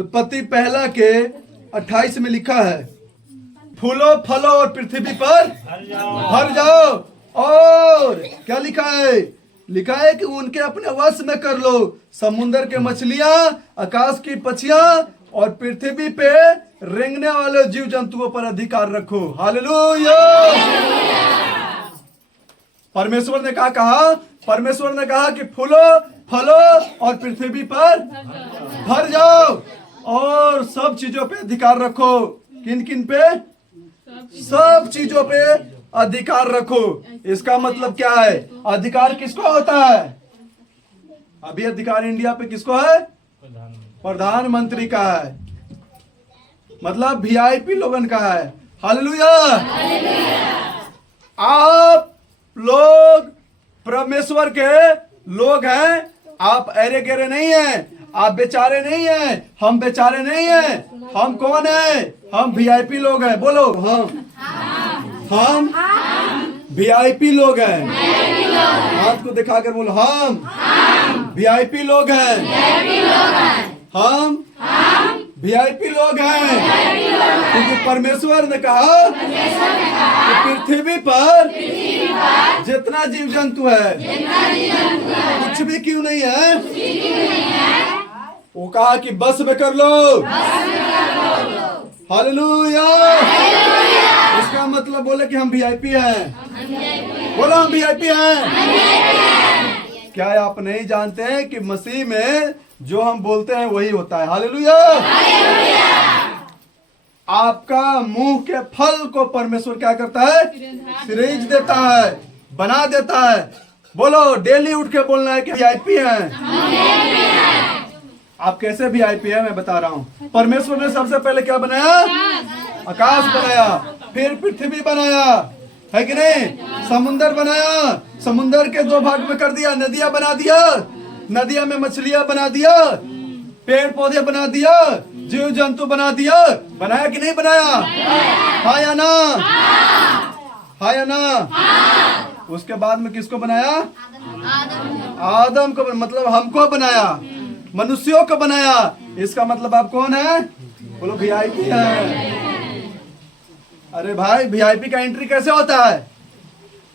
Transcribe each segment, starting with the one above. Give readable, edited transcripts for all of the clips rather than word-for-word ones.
उत्पत्ति पहला के 28 में लिखा है, फूलो फलो और पृथ्वी पर भर जाओ। और क्या लिखा है? लिखा है कि उनके अपने वश में कर लो समुद्र के मछलियां, आकाश की पक्षियां और पृथ्वी पे रेंगने वाले जीव जंतुओं पर अधिकार रखो। हालेलुया। परमेश्वर ने कहा परमेश्वर ने कहा कि फूलो फलो और पृथ्वी पर भर जाओ और सब चीजों पे अधिकार रखो। किन किन पे? सब चीजों पे अधिकार रखो। इसका मतलब क्या है? अधिकार किसको होता है? अभी अधिकार इंडिया पे किसको है? प्रधानमंत्री का है, मतलब वीआईपी लोगन का है। हालेलुया। आप लोग परमेश्वर के लोग हैं। आप अरे गेरे नहीं हैं, आप बेचारे नहीं हैं, हम बेचारे नहीं हैं। हम कौन है? हम वीआईपी लोग हैं। बोलो हम वीआईपी लोग हैं। हाथ को दिखाकर बोलो हम वीआईपी लोग हैं। हम वीआईपी लोग हैं, क्योंकि परमेश्वर ने कहा कि पृथ्वी पर जितना जीव जंतु है कुछ भी क्यों नहीं है, वो कहा कि बस में कर लो। हालेलुया। इसका मतलब बोले कि हम वीआईपी हैं। बोलो हम वीआईपी हैं। क्या आप नहीं जानते हैं कि मसीह में जो हम बोलते हैं वही होता है? हालेलुया। आपका मुंह के फल को परमेश्वर क्या करता है? सिरेज देता है, बना देता है। बोलो डेली उठ के बोलना है कि वीआईपी हैं। आप कैसे वीआईपी है मैं बता रहा हूँ। परमेश्वर ने सबसे पहले क्या बनाया? आकाश बनाया, फिर पृथ्वी बनाया, है कि नहीं? समुंदर बनाया, समुंदर के दो भाग में कर दिया, नदियां बना दिया, नदिया में मछलियां बना दिया, पेड़ पौधे बना दिया, जीव जंतु बना दिया। बनाया कि नहीं बनाया? हाँ या ना? हाँ या ना? उसके बाद में किसको बनाया? आदम को, मतलब हमको बनाया, मनुष्यों को बनाया। इसका मतलब आप कौन है? बोलो वीआईपी है। अरे भाई वीआईपी का एंट्री कैसे होता है?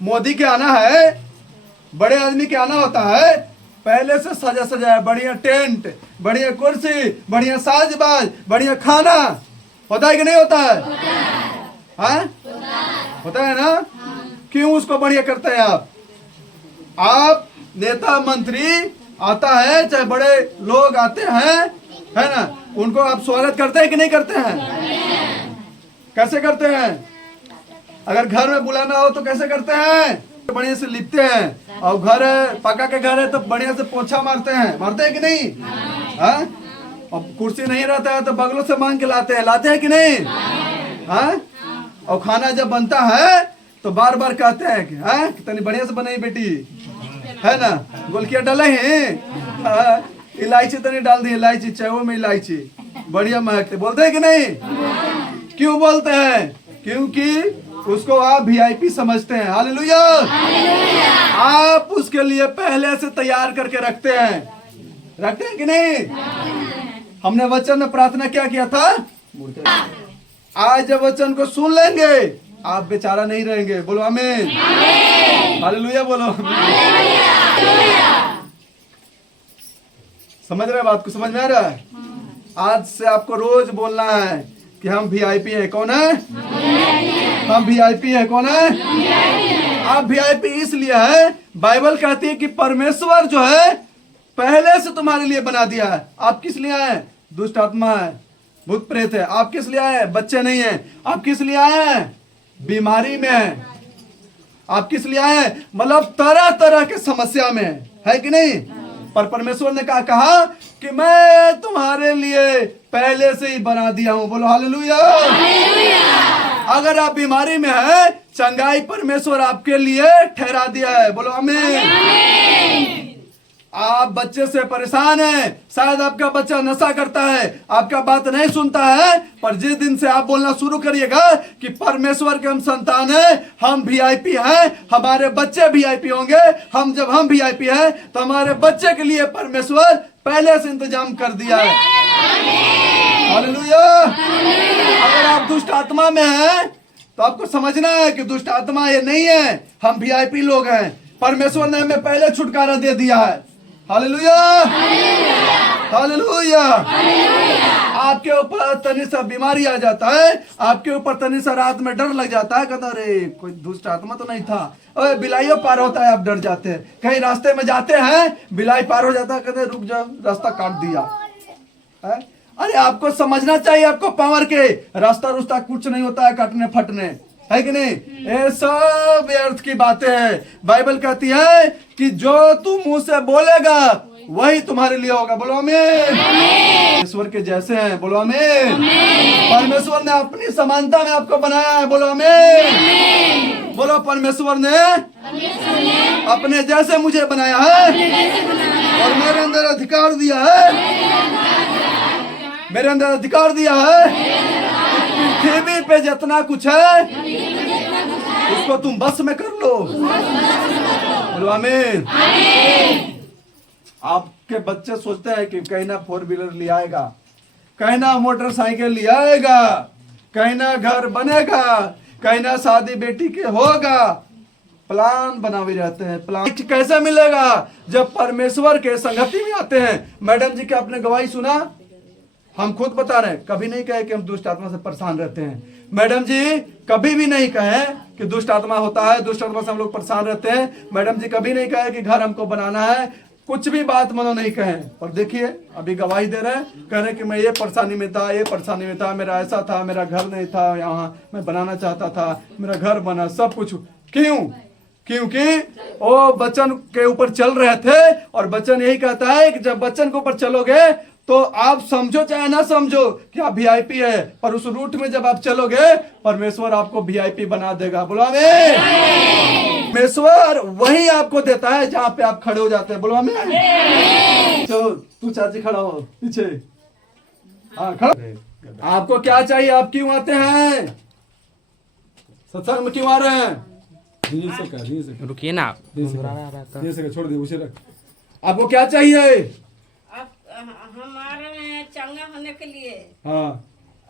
मोदी के आना है, बड़े आदमी के आना होता है, पहले से सजा सजाया, बढ़िया टेंट, बढ़िया कुर्सी, बढ़िया साजबाज, बढ़िया खाना। होता है कि नहीं होता है? हाँ होता है ना? क्यों उसको बढ़िया करते हैं आप? आप नेता मंत्री आता है, चाहे बड़े लोग आते हैं, है ना, उनको आप स्वागत करते हैं कि नहीं करते हैं? कैसे करते हैं? अगर घर में बुलाना हो तो कैसे करते हैं? बढ़िया से लिपते हैं, और घर है पक्का के घर है तो बढ़िया से पोछा मारते हैं कि नहीं? हाँ? और कुर्सी नहीं रहता है तो बगलों से मांग के लाते हैं कि नहीं? हाँ? और खाना जब बनता है तो बार बार कहते हैं कि हाँ कितनी बढ़िया से बनाई बेटी, है ना, गोलकिया डाले हैं, इलायची तो नहीं डाल दी, इलायची चाय में इलायची बढ़िया महकते। बोलते हैं कि नहीं? क्यों बोलते हैं? क्योंकि उसको आप वीआईपी समझते हैं। हालेलुया। आप उसके लिए पहले से तैयार करके रखते हैं कि नहीं? हमने वचन में प्रार्थना क्या किया था? आज जब वचन को सुन लेंगे आप बेचारा नहीं रहेंगे। बोलो आमीन। हालेलुया बोलो। समझ रहे बात को? समझ में आ रहा है? आज से आपको रोज बोलना है कि हम वीआईपी है। कौन है? हम वीआईपी है। कौन है? आप वीआईपी इसलिए है, बाइबल कहती है कि परमेश्वर जो है पहले से तुम्हारे लिए बना दिया है। आप किस लिए आए? दुष्ट आत्मा है, भूत प्रेत है। आप किस लिए आए? बच्चे नहीं है। आप किस लिए आए हैं? बीमारी में है। आप किस लिए आए हैं? मतलब तरह तरह के समस्या में है कि नहीं? पर परमेश्वर ने कहा कि मैं तुम्हारे लिए पहले से ही बना दिया हूं। बोलो हालेलुया। अगर आप बीमारी में है, चंगाई परमेश्वर आपके लिए ठहरा दिया है। बोलो आमीन। आप बच्चे से परेशान हैं, शायद आपका बच्चा नशा करता है, आपका बात नहीं सुनता है, पर जिस दिन से आप बोलना शुरू करिएगा कि परमेश्वर के हम संतान हैं, हम वीआईपी हैं, हमारे बच्चे वीआईपी होंगे, जब हम वीआईपी हैं तो हमारे बच्चे के लिए परमेश्वर पहले से इंतजाम कर दिया है। हालेलुया। अगर आप दुष्ट आत्मा में हैं तो आपको समझना है कि दुष्ट आत्मा ये नहीं है, हम वीआईपी लोग हैं। परमेश्वर ने हमें पहले छुटकारा दे दिया है। Hallelujah, hallelujah. आपके ऊपर तनी सा बीमारी आ जाता है, आपके ऊपर तनी सा रात में डर लग जाता है, कहता अरे कोई दुष्ट आत्मा तो नहीं था। अरे बिलाइयों पार होता है, आप डर जाते हैं। कहीं रास्ते में जाते हैं, बिलाई पार हो जाता है, कहते रुक जाओ, रास्ता काट दिया है। अरे आपको समझना चाहिए, आपको पावर के रास्ता रुस्ता कुछ नहीं होता है काटने फटने, है कि नहीं? ये सब व्यर्थ की बातें हैं। बाइबल कहती है कि जो तू मुंह से बोलेगा वही तुम्हारे लिए होगा। बोलो आमीन। परमेश्वर के जैसे हैं, बोलो आमीन। परमेश्वर ने अपनी समानता में आपको बनाया है, बोलो आमीन। बोलो परमेश्वर ने अपने जैसे मुझे बनाया है और मेरे अंदर अधिकार दिया है, मेरे अंदर अधिकार दिया है। पृथ्वी पे जितना कुछ है उसको तुम बस में कर लो। बोलो आमीन। आपके बच्चे सोचते हैं कि कहीं ना 4 व्हीलर ले आएगा, कहीं ना मोटरसाइकिल ले आएगा, कहीं ना घर बनेगा, कहीं ना शादी बेटी के होगा। प्लान बना हुए रहते हैं। प्लान कैसे मिलेगा? जब परमेश्वर के संगति में आते हैं। मैडम जी के आपने गवाही सुना, हम खुद बता रहे हैं, कभी नहीं कहे कि हम दुष्ट आत्मा से परेशान रहते हैं। मैडम जी कभी भी नहीं कहे कि दुष्ट आत्मा होता है, दुष्ट आत्मा से हम लोग परेशान रहते हैं। मैडम जी कभी नहीं कहे कि घर हमको बनाना है, कुछ भी बात मनो नहीं कहे। और देखिए अभी गवाही दे रहे हैं, कह रहे हैं कि मैं ये परेशानी में था, ये परेशानी में था, मेरा ऐसा था, मेरा घर नहीं था, यहाँ मैं बनाना चाहता था, मेरा घर बना, सब कुछ। क्यों? क्योंकि वो वचन के ऊपर चल रहे थे। और वचन यही कहता है कि जब वचन के ऊपर चलोगे तो आप समझो चाहे ना समझो कि आप वीआईपी है, पर उस रूट में जब आप चलोगे परमेश्वर आपको वीआईपी बना देगा। बोलो आमीन। परमेश्वर वही आपको देता है जहां पे आप खड़े हो जाते हैं। बोलो आमीन। चलो तू चाची खड़ा हो पीछे, हाँ खड़ा। आपको क्या चाहिए? आप क्यों आते हैं सत्संग में? क्यों आ रहे हैं? रुकिए ना, छोड़ दे, उसे रख। आपको क्या चाहिए? हमारे चंगा होने के लिए, हाँ,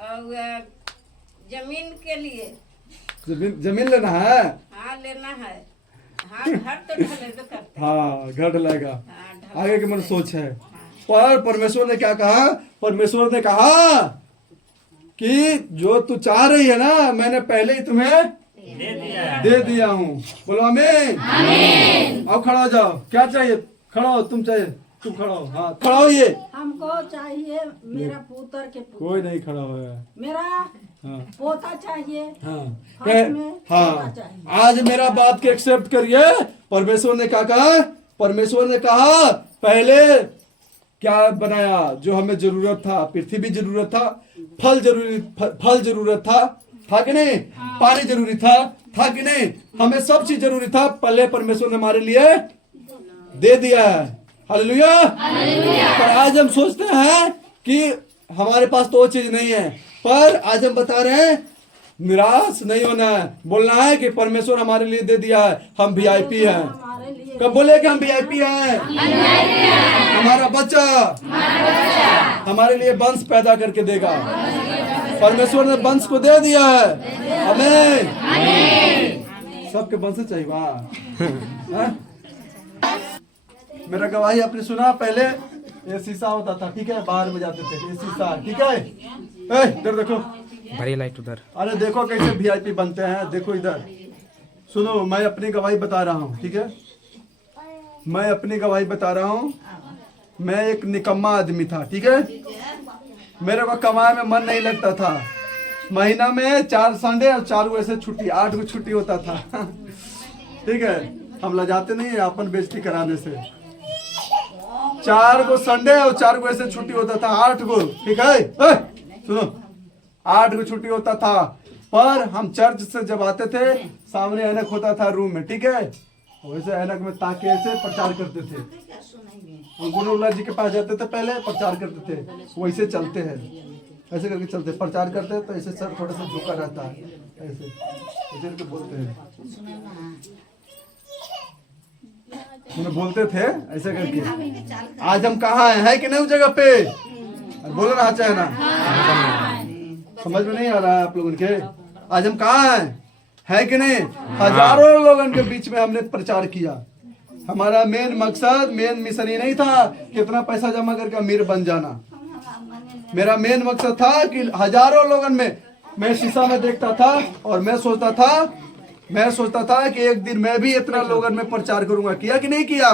और जमीन के लिए। जमीन लेना है? हाँ लेना है। हाँ घर तो ढलेगा करते। हाँ घर ढलाएगा, हाँ, आगे की मन सोच है। पर परमेश्वर ने क्या कहा? परमेश्वर ने कहा कि जो तू चाह रही है ना, मैंने पहले ही तुम्हें दे दिया हूँ। बोलो आमीन। अब खड़ा हो जाओ। क्या चाहिए? खड़ा हो, तुम चाहिए, तुम खड़ा हो। हाँ खड़ा हो। ये हमको चाहिए मेरा पुत्र के पुत्र। कोई नहीं खड़ा हुआ है। मेरा हाँ पोता चाहिए। हाँ हाथ में हाँ। पोता चाहिए। आज मेरा बात के एक्सेप्ट करिए। परमेश्वर ने क्या कहा? परमेश्वर ने कहा पहले क्या बनाया? जो हमें जरूरत था, पृथ्वी जरूरत था, फल जरूरत था कि नहीं? पानी जरूरी था कि नहीं? हमें सब चीज जरूरी था, पहले परमेश्वर ने हमारे लिए दे दिया है। हालेलुया। पर आज हम सोचते हैं कि हमारे पास तो वो चीज नहीं है। पर आज हम बता रहे हैं निराश नहीं होना है, बोलना है कि परमेश्वर हमारे लिए दे दिया है, हम वीआईपी हैं। कब बोले कि हम वीआईपी हैं? हमारा बच्चा हमारे लिए वंश पैदा करके देगा। परमेश्वर ने वंश को दे दिया है हमें। सबके वंश चाहिए वहाँ। मेरा गवाही आपने सुना, पहले ये शीशा होता था, ठीक है, बाहर में जाते थे, ये शीशा, ठीक है। इधर देखो, बड़ी लाइट उधर। अरे देखो कैसे वीआईपी बनते हैं। देखो इधर सुनो, मैं अपनी गवाही बता रहा हूँ, ठीक है, मैं अपनी गवाही बता रहा हूँ। मैं एक निकम्मा आदमी था, ठीक है, मेरे को कमाए में मन नहीं लगता था। महीना में 4 संडे और 4 वैसे छुट्टी, 8 को छुट्टी होता था। ठीक है, हम लजाते नहीं है अपन बेइज्जती कराने से। 4 को संडे और 4 को ऐसे छुट्टी होता था, 8 को, ठीक है। सुनो, 8 को छुट्टी होता था। पर हम चर्च से जब आते थे, सामने ऐनक होता था रूम में, ठीक है, वैसे ऐनक में ताके ऐसे प्रचार करते थे। गुरुला जी के पास जाते थे, पहले प्रचार करते थे, वैसे चलते हैं, ऐसे करके चलते, प्रचार करते हैं तो ऐसे सर थोड़ा सा झुका रहता है, ऐसे ऐसे करके बोलते हैं, उन्हें बोलते थे ऐसे करके। आज हम कहाँ हैं? है कि नहीं उस जगह पे? बोलो ना चाहे ना, समझ में नहीं आ रहा है आप लोगों के? आज हम कहाँ हैं, है कि नहीं? हजारों लोगों के बीच में हमने प्रचार किया। हमारा मेन मकसद, मेन मिशन ये नहीं था कि इतना पैसा जमा करके अमीर बन जाना। मेरा मेन मकसद था कि हजारों लोगों में मैं शीशा में देखता था और मैं सोचता था कि एक दिन मैं भी इतना लोगों में प्रचार करूंगा। किया कि नहीं किया?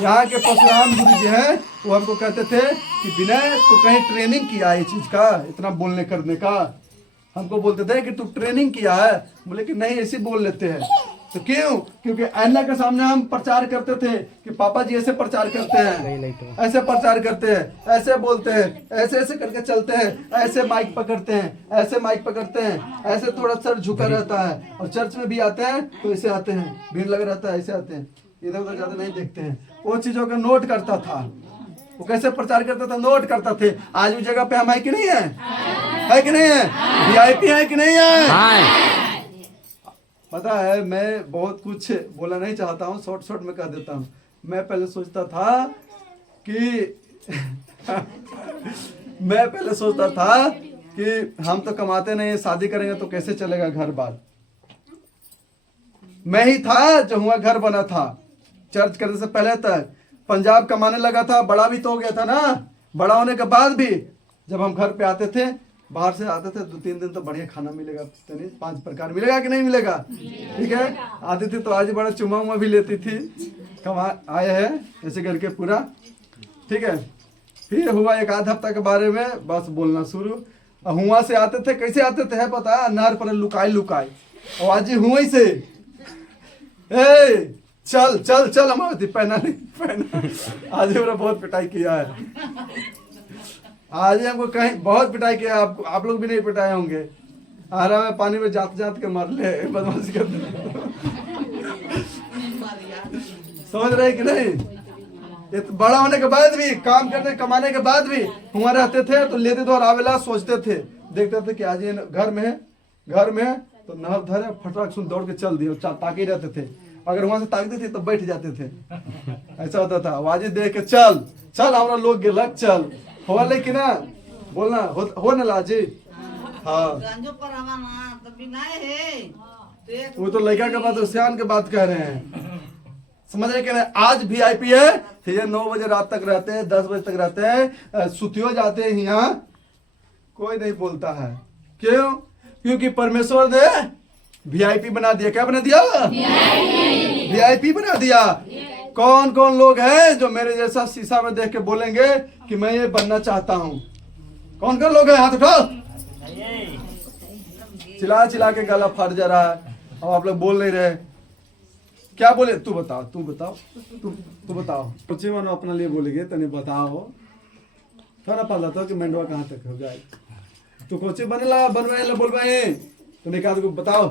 यहाँ के परशुराम गुरु जी हैं, वो हमको कहते थे कि विनय तू कहीं ट्रेनिंग किया है चीज का, इतना बोलने करने का? हमको बोलते थे कि तू ट्रेनिंग किया है। बोले कि नहीं, ऐसे बोल लेते हैं। तो क्यों? क्योंकि आईना के सामने हम प्रचार करते थे कि पापा जी ऐसे प्रचार करते हैं, ऐसे प्रचार करते हैं, ऐसे बोलते हैं, ऐसे ऐसे करके चलते हैं, ऐसे माइक पकड़ते हैं, ऐसे माइक पकड़ते हैं, ऐसे थोड़ा सर झुका रहता है। और चर्च में भी आते हैं तो ऐसे आते हैं, भीड़ लग रहता है, ऐसे आते हैं, इधर उधर ज्यादा नहीं देखते हैं। वो चीजों का नोट करता था, वो कैसे प्रचार करता था, नोट करता थे। आज उस जगह पे हम है कि नहीं है कि नहीं है? VIP है कि नहीं है? पता है, मैं बहुत कुछ बोला नहीं चाहता हूँ, शॉर्ट में कह देता हूँ। मैं पहले सोचता था कि हम तो कमाते नहीं, शादी करेंगे तो कैसे चलेगा घर बार। मैं ही था जो हुआ घर बना था चर्च करने से पहले तक। पंजाब कमाने लगा था, बड़ा भी तो हो गया था ना। बड़ा होने के बाद भी जब हम घर पे आते थे, बाहर से आते थे, 2-3 दिन तो बढ़िया खाना मिलेगा, 5 प्रकार मिलेगा कि नहीं मिलेगा? ठीक है, आती थी तो आज बड़ा चुमा उमा भी लेती थी। कमा आए हैं ऐसे करके पूरा, ठीक है। फिर हुआ 1 आध हफ्ता के बारे में बस बोलना शुरू। हुआ से आते थे, कैसे आते थे पता है? अनार पर लुकाई और आज हुआ से चल चल चल हमारे पहना आज मेरा बहुत पिटाई किया है। आज हमको कहीं बहुत पिटाई किया, आप लोग भी नहीं पिटाए होंगे। आरा में पानी में जात के मार ले, बदमाशी करते समझ रहे कि नहीं? बड़ा होने के बाद भी, काम करने कमाने के बाद भी वहां रहते थे तो लेते थे और आवेला सोचते थे, देखते थे कि आज ये घर में तो नहर धरे, फटाक सुन दौड़ के चल दिए, ताकि रहते थे। अगर वहां से ताकते थे तो बैठ जाते थे, ऐसा होता था। आवाज देख के चल चल हमारा लोग गेलक, चल हो लेकिन ना बोलना हो न लाजी। हाँ, वो तो लड़का के बात, सियान के बात कह रहे हैं, समझ रहे कि नहीं? आज VIP है, ये 9 बजे रात तक रहते हैं, 10 बजे तक रहते हैं, सुतियो जाते हैं यहाँ, कोई नहीं बोलता है। क्यों? क्योंकि परमेश्वर ने VIP बना दिया। क्या बना दिया? VIP बना दिया। कौन कौन लोग हैं जो मेरे जैसा शीशा में देख के बोलेंगे कि मैं ये बनना चाहता हूँ? कौन कौन लोग हैं? हाथ उठाओ। चिल्ला के गला फट जा रहा है और आप लोग बोल नहीं रहे। क्या बोले? तू बताओ तू बताओ। कुछ मानो अपना लिए बोलेंगे तने बताओ, थोड़ा पता तो कि मेंढवा कहाँ तक हो जाए। तू कोची बनेला बनवाए बोलवाए तो नहीं कहा, बताओ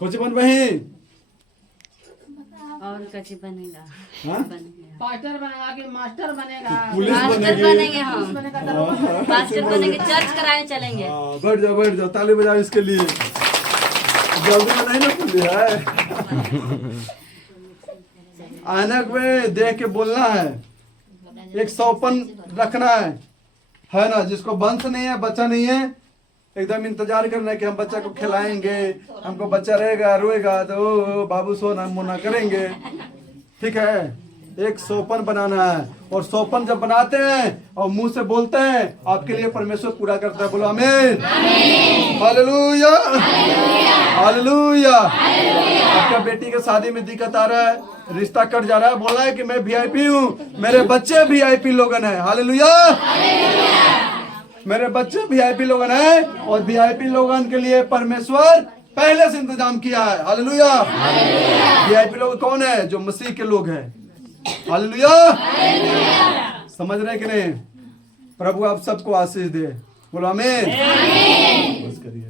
कोची बनवाए और कच्ची बनेगा। हाँ? पास्टर बनेगा कि मास्टर बनेगा? पुलिस मास्टर बनेंगे हम, बनेगा मास्टर बनेंगे, चर्च कराने चलेंगे। बैठ जाओ, ताली बजाओ इसके लिए। जल्दी में नहीं ना खुली है। ऐनक में देख के बोलना है, एक 100पन रखना है ना? जिसको वंश नहीं है, बच्चा नहीं है, एकदम इंतजार करना है कि हम बच्चा को खिलाएंगे, हमको बच्चा रहेगा, रोएगा तो बाबू सोना मोना करेंगे, ठीक है। एक 100पन बनाना है और 100पन जब बनाते हैं और मुंह से बोलते हैं, आपके लिए परमेश्वर पूरा करता है। बोलो आमीन, हालेलुया, हालेलुया। आपका बेटी के शादी में दिक्कत आ रहा है, रिश्ता कट जा रहा है, बोला है कि मैं VIP हूँ, मेरे बच्चे VIP लोगन है। हालेलुया, मेरे बच्चे VIP लोगन है और VIP लोगन के लिए परमेश्वर पहले से इंतजाम किया है। हालेलुया। VIP लोग कौन है? जो मसीह के लोग हैं। हालेलुया, समझ रहे कि नहीं? प्रभु आप सबको आशीष दे। बोलो आमीन। बस करिए।